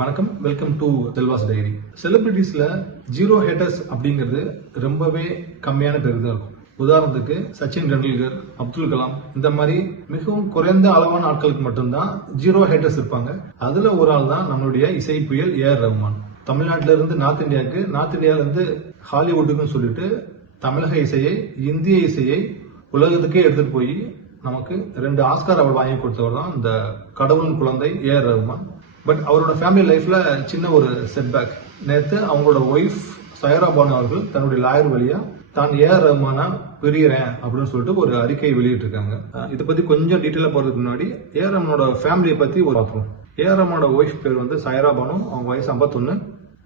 வணக்கம். Welcome to செல்வாஸ் diary செலிபிரிட்டிஸ்ல zero haters அப்படிங்கிறது ரொம்பவே கம்மியான பேர் தான் இருக்கும். உதாரணத்துக்கு சச்சின் டெண்டுல்கர் அப்துல் கலாம் இந்த மாதிரி மிகவும் குறைந்த அளவான ஆட்களுக்கு மட்டும்தான் ஜீரோ ஹேட்டர்ஸ் இருப்பாங்க. அதுல ஒரு ஆள் தான் நம்மளுடைய இசை புயல் ஏ ஆர் ரஹ்மான் தமிழ்நாட்டில இருந்து நார்த் இந்தியாவுக்கு நார்த் இந்தியால இருந்து ஹாலிவுட்டுக்குன்னு சொல்லிட்டு தமிழக இசையை இந்திய இசையை உலகத்துக்கே எடுத்துட்டு போய் நமக்கு ரெண்டு ஆஸ்கார் அவர் வாங்கி கொடுத்தவர் தான் இந்த கடவுளின் குழந்தை ஏ ஆர் ரஹ்மான் பட் அவரோட ஃபேமிலி லைஃப்ல சின்ன ஒரு செட்பேக் நேற்று அவங்களோட ஒய்ஃப் சயரா பானு அவர்கள் தன்னுடைய லாயர் வழியா தான் ஏ ஆர் ரஹ்மானா பிரியறேன் அப்படின்னு சொல்லிட்டு ஒரு அறிக்கை வெளியிட்டிருக்காங்க. இதை பத்தி கொஞ்சம் டீட்டெயிலாக போறதுக்கு முன்னாடி ஏ ஆர் ரஹ்மானோட ஃபேமிலியை பத்தி ஒரு பார்ப்போம் ஏ ஆர் ரஹ்மானோட ஒய்ஃப் பேர் வந்து சயரா பானு. அவங்க வயசு 51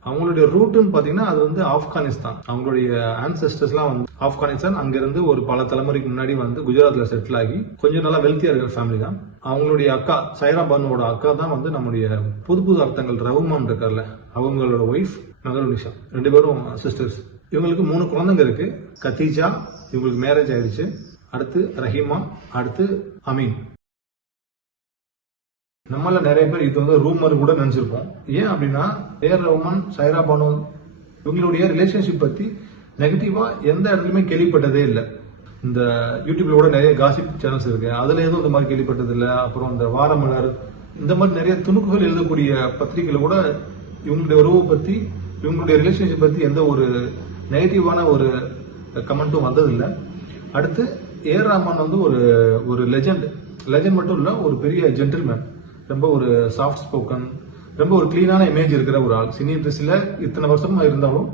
அவங்களுடைய ரூட்டுன்னு பாத்தீங்கன்னா அது வந்து ஆப்கானிஸ்தான். அவங்களுடைய ஆன்செஸ்டர்ஸ்லாம் வந்து ஆப்கானிஸ்தான். அங்கிருந்து ஒரு பல தலைமுறைக்கு முன்னாடி வந்து குஜராத்ல செட்டில் ஆகி கொஞ்சம் நல்லா வெல்த்தியா இருக்கிற ஃபேமிலி தான். அவங்களுடைய அக்கா சைரா பானுவோட அக்கா தான் வந்து நம்முடைய புது புது அர்த்தங்கள் ரவுமான் இருக்கார்ல அவங்களோட ஒய்ஃப் நகரநிஷா ரெண்டு பேரும் சிஸ்டர்ஸ் இவங்களுக்கு மூணு குழந்தைங்க இருக்கு. கத்தீஜா இவங்களுக்கு மேரேஜ் ஆயிடுச்சு. அடுத்து ரஹீமா அடுத்து அமீன். நம்மள நிறைய பேர் இது வந்து ரூமர் கூட நினைச்சிருப்போம். ஏன் அப்படின்னா ஏர் ரஹ்மான் சைரா பானு இவங்களுடைய ரிலேஷன்ஷிப் பத்தி நெகட்டிவா எந்த இடத்துலயுமே கேள்விப்பட்டதே இல்லை. இந்த யூடியூப்ல கூட நிறைய காசிப் சேனல்ஸ் இருக்கு. அதுல எதுவும் இந்த மாதிரி கேள்விப்பட்டது இல்ல. அப்புறம் இந்த வாரமலர் இந்த மாதிரி நிறைய துணுக்குகள் எழுதக்கூடிய பத்திரிகையில கூட இவங்களுடைய உறவை பத்தி இவங்களுடைய ரிலேஷன்ஷிப் பத்தி எந்த ஒரு நெகட்டிவான ஒரு கமெண்ட்டும் வந்ததில்லை அடுத்து ஏ ரஹ்மான் வந்து ஒரு ஒரு லெஜண்ட் லெஜெண்ட் மட்டும் இல்ல ஒரு பெரிய ஜென்டில்மேன் ரொம்ப ஒரு சாஃப்ட் ஸ்போக்கன் ரொம்ப ஒரு கிளீனான இமேஜ் இருக்கிற ஒரு ஆள். சினி இண்டஸ்ட்ரியில் இத்தனை வருஷமா இருந்தாலும்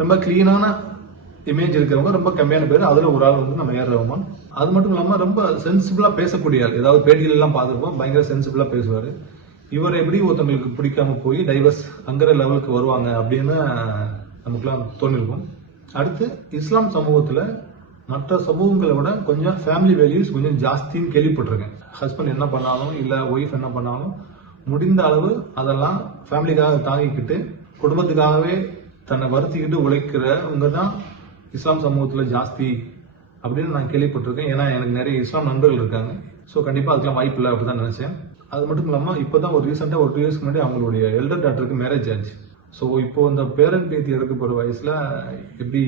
ரொம்ப கிளீனான இமேஜ் இருக்கிறவங்க ரொம்ப கம்மியான பேர். அதில் ஒரு ஆள் வந்து நம்ம ஏர் அது மட்டும் இல்லாமல் ரொம்ப சென்சிபிளாக பேசக்கூடிய ஆள். ஏதாவது பேட்டிகள் எல்லாம் பார்த்துருப்போம். பயங்கர சென்சிபிளாக பேசுவார். இவர் எப்படி ஒருத்தவங்களுக்கு பிடிக்காம போய் டைவர்ஸ் அங்குற லெவலுக்கு வருவாங்க அப்படின்னு நமக்குலாம் தோணிருக்கும். அடுத்து இஸ்லாம் சமூகத்தில் மற்ற சமூகங்களை விட கொஞ்சம் ஃபேமிலி வேல்யூஸ் கொஞ்சம் ஜாஸ்தின்னு கேள்விப்பட்டிருக்கேன். ஹஸ்பண்ட் என்ன பண்ணாலும் இல்லை ஒய்ஃப் என்ன பண்ணாலும் முடிந்த அளவு அதெல்லாம் ஃபேமிலிக்காக தாங்கிக்கிட்டு குடும்பத்துக்காகவே தன்னை வருத்திக்கிட்டு உழைக்கிறவங்க தான் இஸ்லாம் சமூகத்தில் ஜாஸ்தி அப்படின்னு நான் கேள்விப்பட்டிருக்கேன். ஏன்னா எனக்கு நிறைய இஸ்லாம் நண்பர்கள் இருக்காங்க. ஸோ கண்டிப்பாக அதுக்கெல்லாம் வாய்ப்பு இல்லை அப்படிதான் நினச்சேன். அது மட்டும் இல்லாமல் இப்போ தான் ஒரு ரீசெண்டாக ஒரு டூ இயர்ஸ்க்கு முன்னாடி அவங்களுடைய எல்டர் டாக்டருக்கு மேரேஜ் ஆச்சு. ஸோ இப்போ இந்த பேரன் பேத்தி எடுக்க போகிற வயசில் எப்படி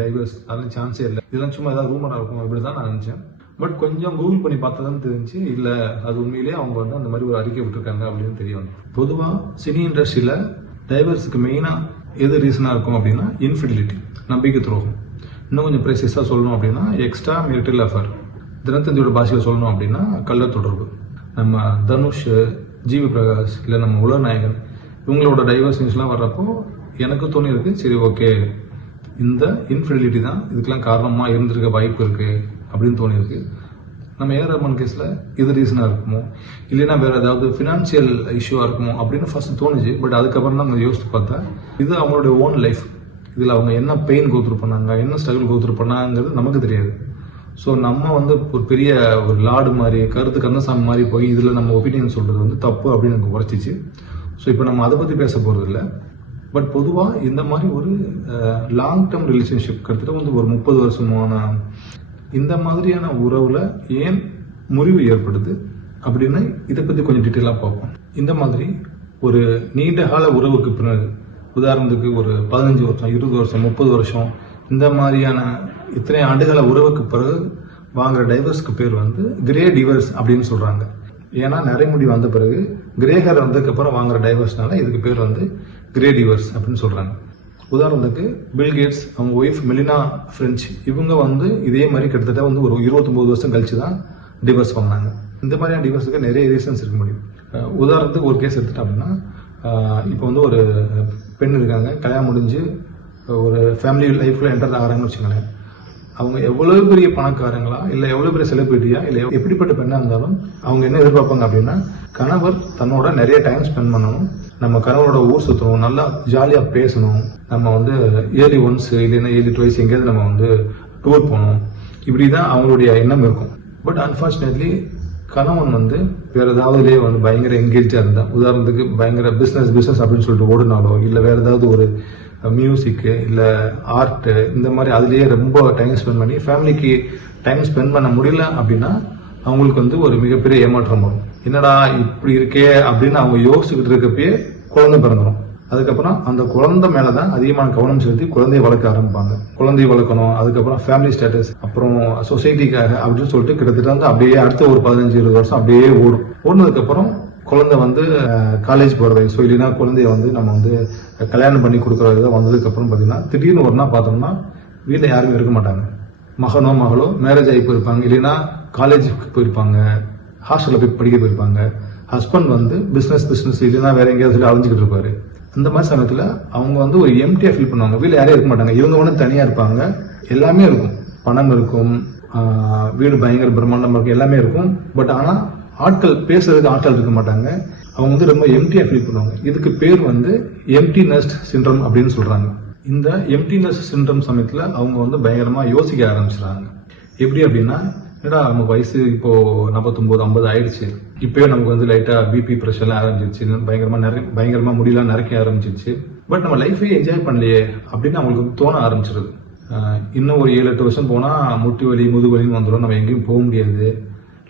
டைவர்ஸ் அதெல்லாம் சான்ஸே இல்லை. இதெல்லாம் சும்மா ஏதாவது ரூமராக இருக்கும்? அப்படிதான் நான் நினச்சேன். பட் கொஞ்சம் கூகுள் பண்ணி பார்த்ததான் தெரிஞ்சு இல்லை அது உண்மையிலேயே அவங்க வந்து அந்த மாதிரி ஒரு அறிக்கை விட்டுருக்காங்க அப்படின்னு தெரிய வந்து பொதுவாக சினி இண்டஸ்ட்ரியில் டைவர்ஸுக்கு மெயினாக எது ரீசனாக இருக்கும் அப்படின்னா இன்ஃபிடிலிட்டி நம்பிக்கை துரோகம். இன்னும் கொஞ்சம் ப்ரெசிஸா சொல்லணும் அப்படின்னா எக்ஸ்ட்ரா மெரிட்டல் அஃபர் தினத்தந்தியோட பாஷையில் சொல்லணும் அப்படின்னா கள்ள தொடர்பு. நம்ம தனுஷ் ஜிவி பிரகாஷ் இல்லை நம்ம உலகநாயகன் இவங்களோட டைவர்ஸ் நியூஸ்லாம் வர்றப்போ எனக்கு தோணி இருக்கு சரி ஓகே இந்த இன்ஃபிடிலிட்டி தான் இதுக்கெல்லாம் காரணமாக இருந்திருக்க வாய்ப்பு இருக்குது அப்படின்னு தோணியிருக்கு. நம்ம ஏஆர் ரமன் கேஸில் இது ரீசனாக இருக்குமோ இல்லைன்னா வேறு ஏதாவது ஃபினான்சியல் இஷ்யூவாக இருக்குமோ அப்படின்னு ஃபஸ்ட்டு தோணுச்சு. பட் அதுக்கப்புறம் தான் நான் யோசித்து பார்த்தேன் இது அவங்களுடைய ஓன் லைஃப் இதில் அவங்க என்ன பெயின் கோத்ரூ பண்ணாங்க என்ன ஸ்ட்ரகிள் கோத்ரூ பண்ணாங்கிறது நமக்கு தெரியாது. ஸோ நம்ம வந்து ஒரு பெரிய ஒரு லார்டு மாதிரி கருத்து கந்தசாமி மாதிரி போய் இதில் நம்ம ஒப்பீனியன் சொல்கிறது வந்து தப்பு அப்படின்னு எனக்கு குறைச்சிச்சு ஸோ இப்போ நம்ம அதை பற்றி பேச போகிறது இல்லை பட் பொதுவாக இந்த மாதிரி ஒரு லாங் டேர்ம் ரிலேஷன்ஷிப் கிட்டத்தட்ட வந்து ஒரு முப்பது வருஷமான இந்த மாதிரியான உறவுல ஏன் முறிவு ஏற்படுது அப்படின்னு இதை பத்தி கொஞ்சம் டீட்டெயிலாக பார்ப்போம். இந்த மாதிரி ஒரு நீண்ட கால உறவுக்கு பிறகு உதாரணத்துக்கு ஒரு பதினஞ்சு வருஷம் இருபது வருஷம் முப்பது வருஷம் இந்த மாதிரியான இத்தனை ஆண்டுகால உறவுக்கு பிறகு வாங்குற டைவர்ஸ்க்கு பேர் வந்து கிரே டிவர்ஸ் அப்படின்னு சொல்றாங்க. ஏன்னா நரைமுடி வந்த பிறகு கிரேகர் வந்ததுக்கப்புறம் வந்ததுக்கு அப்புறம் வாங்குற டைவர்ஸ்னால இதுக்கு பேர் வந்து கிரே டிவர்ஸ் அப்படின்னு சொல்றாங்க. உதாரணத்துக்கு பில் கேட்ஸ் அவங்க ஒய்ஃப் மெலினா பிரெஞ்ச் இவங்க வந்து இதே மாதிரி கிட்டத்தட்ட வந்து ஒரு இருபத்தொம்போது வருஷம் கழிச்சு தான் டிவர்ஸ் வாங்கினாங்க இந்த மாதிரியான டிவர்ஸுக்கு நிறைய ரீசன்ஸ் இருக்க முடியும். உதாரணத்துக்கு ஒரு கேஸ் எடுத்துட்டோம் அப்படின்னா இப்போ வந்து ஒரு பெண் இருக்காங்க கல்யாணம் முடிஞ்சு ஒரு ஃபேமிலி லைஃப்பில் என்டர் ஆகிறாங்கன்னு வச்சுக்கோங்களேன். அவங்க எவ்வளவு பெரிய பணக்காரங்களா இல்ல எவ்வளவு பெரிய செலிபிரிட்டியா இல்ல எப்படிப்பட்ட பெண்ணா இருந்தாலும் அவங்க என்ன எதிர்பார்ப்பாங்க அப்படின்னா கணவர் தன்னோட நிறைய டைம் ஸ்பெண்ட் பண்ணணும் நம்ம கணவரோட ஊர் சுத்தணும் நல்லா ஜாலியா பேசணும் நம்ம வந்து இயர்லி ஒன்ஸ் இல்லைன்னா இயர்லி டுவைஸ் எங்கேயாவது நம்ம வந்து டூர் போகணும். இப்படிதான் அவங்களுடைய எண்ணம் இருக்கும். பட் அன்பார்ச்சுனேட்லி கணவன் வந்து வேற ஏதாவதுலயே வந்து பயங்கர எங்கேஜா இருந்தா உதாரணத்துக்கு பயங்கர பிசினஸ் பிசினஸ் அப்படின்னு சொல்லிட்டு ஓடுனாலோ இல்ல வேற ஏதாவது ஒரு மியூசிக்கு இல்லை ஆர்ட்டு இந்த மாதிரி அதுலேயே ரொம்ப டைம் ஸ்பெண்ட் பண்ணி ஃபேமிலிக்கு டைம் ஸ்பெண்ட் பண்ண முடியல அப்படின்னா அவங்களுக்கு வந்து ஒரு மிகப்பெரிய ஏமாற்றம் வரும். என்னடா இப்படி இருக்கே அப்படின்னு அவங்க யோசிச்சுக்கிட்டு இருக்கப்பயே குழந்தை பிறந்துடும் அதுக்கப்புறம் அந்த குழந்தை மேலதான் அதிகமான கவனம் செலுத்தி குழந்தைய வளர்க்க ஆரம்பிப்பாங்க. குழந்தைய வளர்க்கணும் அதுக்கப்புறம் ஃபேமிலி ஸ்டேட்டஸ் அப்புறம் சொசைட்டிக்காக அப்படின்னு சொல்லிட்டு கிட்டத்தட்ட வந்து அப்படியே அடுத்த ஒரு பதினஞ்சு இருபது வருஷம் அப்படியே ஓடும். ஓடுனதுக்கு அப்புறம் குழந்தை வந்து காலேஜ் போகிறது ஸோ இல்லைன்னா குழந்தைய வந்து நம்ம வந்து கல்யாணம் பண்ணி கொடுக்குறது வந்ததுக்கப்புறம் பார்த்தீங்கன்னா திடீர்னு ஒரு நாள் பார்த்தோம்னா வீட்டில் யாருமே இருக்க மாட்டாங்க. மகனோ மகளோ மேரேஜ் ஆகி போயிருப்பாங்க. இல்லைன்னா காலேஜுக்கு போயிருப்பாங்க. ஹாஸ்டலில் போய் படிக்க போயிருப்பாங்க. ஹஸ்பண்ட் வந்து பிஸ்னஸ் பிஸ்னஸ் இல்லைன்னா வேற எங்கேயாவது சொல்லி அலைஞ்சிக்கிட்டு இருப்பாரு. அந்த மாதிரி சமயத்தில் அவங்க வந்து ஒரு எம்டியாக ஃபீல் பண்ணுவாங்க. வீட்டில் யாரும் இருக்க மாட்டாங்க. இவங்க ஒன்று தனியாக இருப்பாங்க. எல்லாமே இருக்கும். பணம் இருக்கும். வீடு பயங்கர பிரம்மாண்டமாக இருக்கும். எல்லாமே இருக்கும். பட் ஆனால் ஆட்கள் பேசுறதுக்கு ஆட்கள் இருக்க மாட்டாங்க. அவங்க வந்து ரொம்ப எம்டியா ஃபீல் பண்ணுவாங்க. இதுக்கு பேர் வந்து எம்டி நெஸ்ட் சிண்ட்ரம் அப்படின்னு சொல்றாங்க. இந்த எம்டினஸ் சிண்ட்ரம் சமயத்தில் அவங்க வந்து பயங்கரமாக யோசிக்க ஆரம்பிச்சிடுறாங்க. எப்படி அப்படின்னா என்னடா நமக்கு வயசு இப்போ நாற்பத்தொம்போது ஐம்பது ஆயிடுச்சு. இப்பயே நமக்கு வந்து லைட்டாக பிபி ப்ரெஷர்லாம் ஆரம்பிச்சிருச்சு. பயங்கரமாக நிறைய பயங்கரமாக முடியலாம் நிறைக்க ஆரம்பிச்சிருச்சு. பட் நம்ம லைஃபே என்ஜாய் பண்ணலையே அப்படின்னு அவங்களுக்கு தோண ஆரம்பிச்சிருது. இன்னும் ஒரு ஏழு எட்டு வருஷம் போனால் முட்டி வலி முதுகு வலின்னு வந்துடும் நம்ம எங்கேயும் போக முடியாது.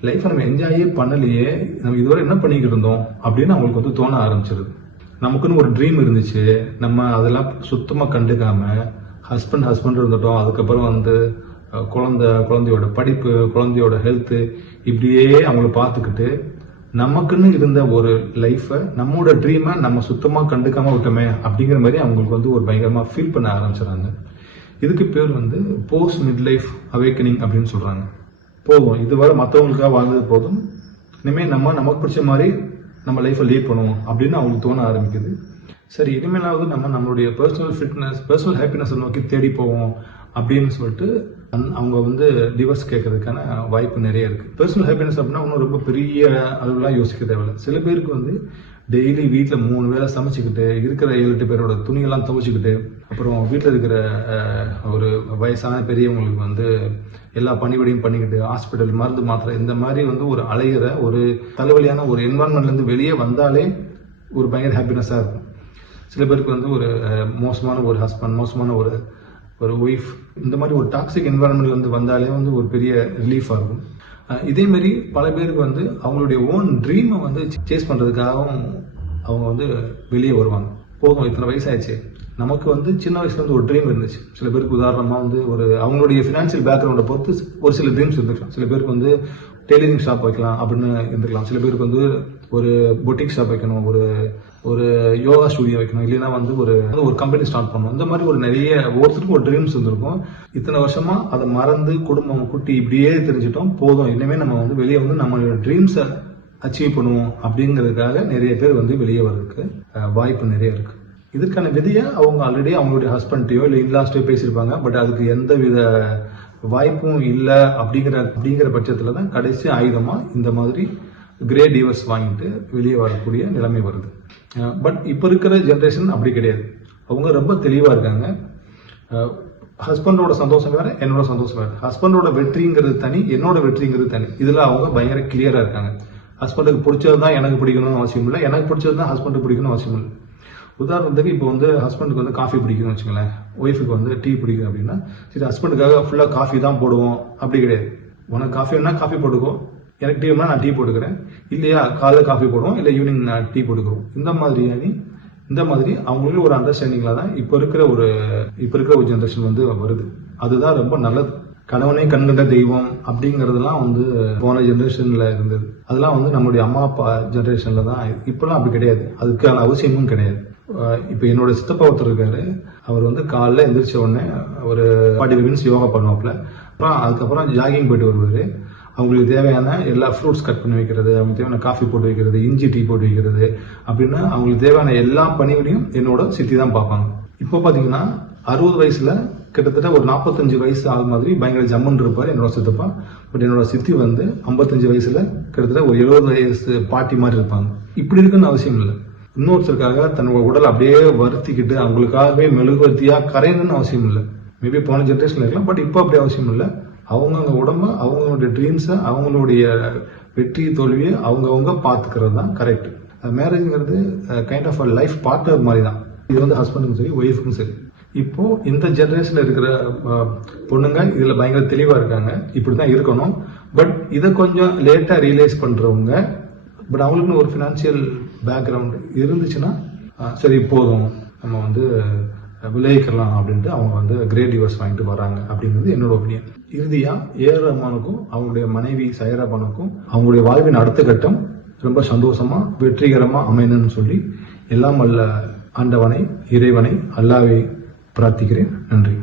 லைஃப்பை நம்ம என்ஜாயே பண்ணலையே நம்ம இதுவரை என்ன பண்ணிக்கிட்டு இருந்தோம் அப்படின்னு அவங்களுக்கு வந்து தோண ஆரம்பிச்சிருது. நமக்குன்னு ஒரு ட்ரீம் இருந்துச்சு. நம்ம அதெல்லாம் சுத்தமாக கண்டுக்காம ஹஸ்பண்ட் ஹஸ்பண்ட் இருந்துட்டோம். அதுக்கப்புறம் வந்து குழந்த குழந்தையோட படிப்பு குழந்தையோட ஹெல்த்து இப்படியே அவங்கள பார்த்துக்கிட்டு நமக்குன்னு இருந்த ஒரு லைஃப்பை நம்மளோட ட்ரீமை நம்ம சுத்தமாக கண்டுக்காம விட்டோமே அப்படிங்கிற மாதிரி அவங்களுக்கு வந்து ஒரு பயங்கரமாக ஃபீல் பண்ண ஆரம்பிச்சிடறாங்க. இதுக்கு பேர் வந்து போஸ்ட் மிட் லைஃப் அவேக்கனிங் அப்படின்னு சொல்கிறாங்க போதும். இதுவரை மற்றவங்களுக்காக வாழ்ந்தது போதும். இனிமேல் நம்ம நமக்கு பிடிச்ச மாதிரி நம்ம லைஃப்பை லீட் பண்ணுவோம் அப்படின்னு அவங்களுக்கு தோண ஆரம்பிக்குது. சரி இனிமேலாவது நம்ம நம்மளுடைய பர்சனல் ஃபிட்னஸ் பர்சனல் ஹாப்பினஸ் நோக்கி தேடி போவோம் அப்படின்னு சொல்லிட்டு அவங்க வந்து டிவர்ஸ் கேட்கறதுக்கான வாய்ப்பு நிறைய இருக்கு. பர்சனல் ஹாப்பினஸ் அப்படின்னா ஒன்றும் ரொம்ப பெரிய அளவுலாம் யோசிக்க தேவையில்ல. சில பேருக்கு வந்து டெய்லி வீட்டில் மூணு வேலை சமைச்சுக்கிட்டு இருக்கிற ஏழு எட்டு பேரோட துணியெல்லாம் துவைச்சிக்கிட்டு அப்புறம் வீட்டில் இருக்கிற ஒரு வயசான பெரியவங்களுக்கு வந்து எல்லா பணிவிடையும் பண்ணிக்கிட்டு ஹாஸ்பிட்டல் மருந்து மாத்திரை இந்த மாதிரி வந்து ஒரு அலைகிற ஒரு தலைவலியான ஒரு environmentல வெளியே வந்தாலே ஒரு பயங்கர ஹாப்பினஸாக இருக்கும். சில பேருக்கு வந்து ஒரு மோசமான ஒரு ஹஸ்பண்ட் மோசமான ஒரு ஒரு ஒய்ஃப் இந்த மாதிரி ஒரு டாக்ஸிக் என்வரன்மெண்ட்லேருந்து வந்தாலே வந்து ஒரு பெரிய ரிலீஃபாக இருக்கும். இதே மாதிரி பல பேருக்கு வந்து அவங்களுடைய ஓன் ட்ரீமை வந்து சேஸ் பண்ணுறதுக்காகவும் அவங்க வந்து வெளியே வருவாங்க. போகும் இத்தனை வயசாயிடுச்சு. நமக்கு வந்து சின்ன வயசுலேருந்து ஒரு ட்ரீம் இருந்துச்சு. சில பேருக்கு உதாரணமாக வந்து ஒரு அவங்களுடைய ஃபினான்ஷியல் பேக்ரவுண்டை பொறுத்து ஒரு சில ட்ரீம்ஸ் இருந்துக்கலாம் சில பேருக்கு வந்து டெய்லரிங் ஷாப் வைக்கலாம் அப்படின்னு இருந்துக்கலாம் சில பேருக்கு வந்து ஒரு பொட்டிக் ஷாப் வைக்கணும் ஒரு ஒரு யோகா ஸ்டுடியோ வைக்கணும் இல்லைன்னா வந்து ஒரு ஒரு கம்பெனி ஸ்டார்ட் பண்ணணும். இந்த மாதிரி ஒரு நிறைய ஒவ்வொருத்தருக்கும் ஒரு ட்ரீம்ஸ் இருந்திருக்கும். இத்தனை வருஷமா அதை மறந்து குடும்பம் குட்டி இப்படியே தெரிஞ்சிட்டோம் போதும். இனிமே நம்ம வந்து வெளியே வந்து நம்மளோட ட்ரீம்ஸை அச்சீவ் பண்ணுவோம் அப்படிங்கிறதுக்காக நிறைய பேர் வந்து வெளியே வர்றதுக்கு வாய்ப்பு நிறைய இருக்கு. இதற்கான விதியை அவங்க ஆல்ரெடி அவங்களுடைய ஹஸ்பண்ட்டையோ இல்லை இன்லாஸ்டையோ பேசியிருப்பாங்க. பட் அதுக்கு எந்த வித வாய்ப்பும் இல்லை அப்படிங்கிற அப்படிங்கிற பட்சத்தில் தான் கடைசி ஆயுதமாக இந்த மாதிரி கிரே டிவர்ஸ் வாங்கிட்டு வெளியே வரக்கூடிய நிலைமை வருது. பட் இப்போ இருக்கிற ஜென்ரேஷன் அப்படி கிடையாது. அவங்க ரொம்ப தெளிவாக இருக்காங்க. ஹஸ்பண்டோட சந்தோஷம் வேறு என்னோட சந்தோஷம் வேறு. ஹஸ்பண்டோட வெற்றிங்கிறது தனி என்னோட வெற்றிங்கிறது தனி. இதில் அவங்க பயங்கர கிளியராக இருக்காங்க. ஹஸ்பண்டுக்கு பிடிச்சது தான் எனக்கு பிடிக்கணும்னு அவசியம் இல்லை. எனக்கு பிடிச்சது தான் ஹஸ்பண்டுக்கு பிடிக்கணும்னு அவசியம் இல்லை. உதாரணத்துக்கு இப்போ வந்து ஹஸ்பண்டுக்கு வந்து காஃபி பிடிக்கும்னு வச்சுங்களேன் ஒய்ஃபுக்கு வந்து டீ பிடிக்கும் அப்படின்னா சரி ஹஸ்பண்டுக்காக ஃபுல்லாக காஃபி தான் போடுவோம். அப்படி கிடையாது. உனக்கு காஃபி வேணா காஃபி போட்டுக்கோ. எனக்கு டீ வேணா நான் டீ போட்டுக்கிறேன். இல்லையா காலைல காஃபி போடுவோம் இல்லை ஈவினிங் நான் டீ போட்டுக்கிறோம். இந்த மாதிரியான இந்த மாதிரி அவங்களுக்குள்ள ஒரு அண்டர்ஸ்டாண்டிங்ல தான் இப்போ இருக்கிற ஒரு இப்போ இருக்கிற ஒரு ஜென்ரேஷன் வந்து வருது. அதுதான் ரொம்ப நல்லது. கணவனே கண்கண்ட தெய்வம் அப்படிங்கறதெல்லாம் வந்து போன ஜென்ரேஷன்ல இருந்தது. அதெல்லாம் வந்து நம்மளுடைய அம்மா அப்பா ஜென்ரேஷன்ல தான் இப்பெல்லாம் அப்படி கிடையாது. அதுக்கான அவசியமும் கிடையாது. இப்போ என்னோட சித்தப்பா ஒருத்தர் இருக்காரு. அவர் வந்து காலைல எந்திரிச்ச உடனே ஒரு ஃபார்ட்டி மினிட்ஸ் யோகா பண்ணுவாப்ல அப்புறம் அதுக்கப்புறம் ஜாகிங் போயிட்டு வருவாரு. அவங்களுக்கு தேவையான எல்லா ஃப்ரூட்ஸ் கட் பண்ணி வைக்கிறது அவங்களுக்கு தேவையான காஃபி போட்டு வைக்கிறது இஞ்சி டீ போட்டு வைக்கிறது அப்படின்னு அவங்களுக்கு தேவையான எல்லா பணிகளையும் என்னோட சித்தி தான் பார்ப்பாங்க. இப்போ பார்த்தீங்கன்னா அறுபது வயசுல கிட்டத்தட்ட ஒரு நாற்பத்தஞ்சு வயசு ஆள் மாதிரி பயங்கர ஜம்மன் இருப்பார் என்னோட சித்தப்பா. பட் என்னோட சித்தி வந்து ஐம்பத்தஞ்சு வயசுல கிட்டத்தட்ட ஒரு எழுபது வயசு பாட்டி மாதிரி இருப்பாங்க. இப்படி இருக்குன்னு அவசியம் இல்லை. இன்னொருத்தருக்காக தன்னோட உடல் அப்படியே வருத்திக்கிட்டு அவங்களுக்காகவே மெழுகுவர்த்தியா கரையணும்னு அவசியம் இல்லை. மேபி போன ஜென்ரேஷன்ல இருக்கலாம் பட் இப்போ அப்படி அவசியம் இல்லை. அவங்கவுங்க உடம்ப அவங்களுடைய ட்ரீம்ஸை அவங்களுடைய வெற்றி தோல்வியை அவங்கவுங்க பார்த்துக்கிறது தான் correct மேரேஜ்ங்கிறது kind of a life partner மாதிரி தான் இது வந்து ஹஸ்பண்டுக்கும் சரி ஒய்ஃபுக்கும் சரி. இப்போ இந்த ஜெனரேஷன்ல இருக்கிற பொண்ணுங்க இதுல பயங்கர தெளிவா இருக்காங்க. இப்படிதான் இருக்கணும். பட் இதை கொஞ்சம் லேட்டா ரியலைஸ் பண்றவங்க பட் அவங்களுக்குன்னு ஒரு ஃபினான்ஷியல் பேக்ரவுண்ட் இருந்துச்சுன்னா சரி போதும். நம்ம வந்து விளைவிக்கலாம் அப்படின்ட்டு அவங்க வந்து கிரேட் டிவர்ஸ் வாங்கிட்டு வராங்க அப்படிங்கிறது என்னோட ஒப்பீனியன் இறுதியா ஏஆர் ரஹ்மானுக்கும் அவங்களுடைய மனைவி சைரபனுக்கும் அவங்களுடைய வாழ்வின் அடுத்த கட்டம் ரொம்ப சந்தோஷமா வெற்றிகரமா அமையணும்னு சொல்லி எல்லாம் அல்ல ஆண்டவனை இறைவனை அல்லாவை பிரார்த்திக்கிறேன். நன்றி.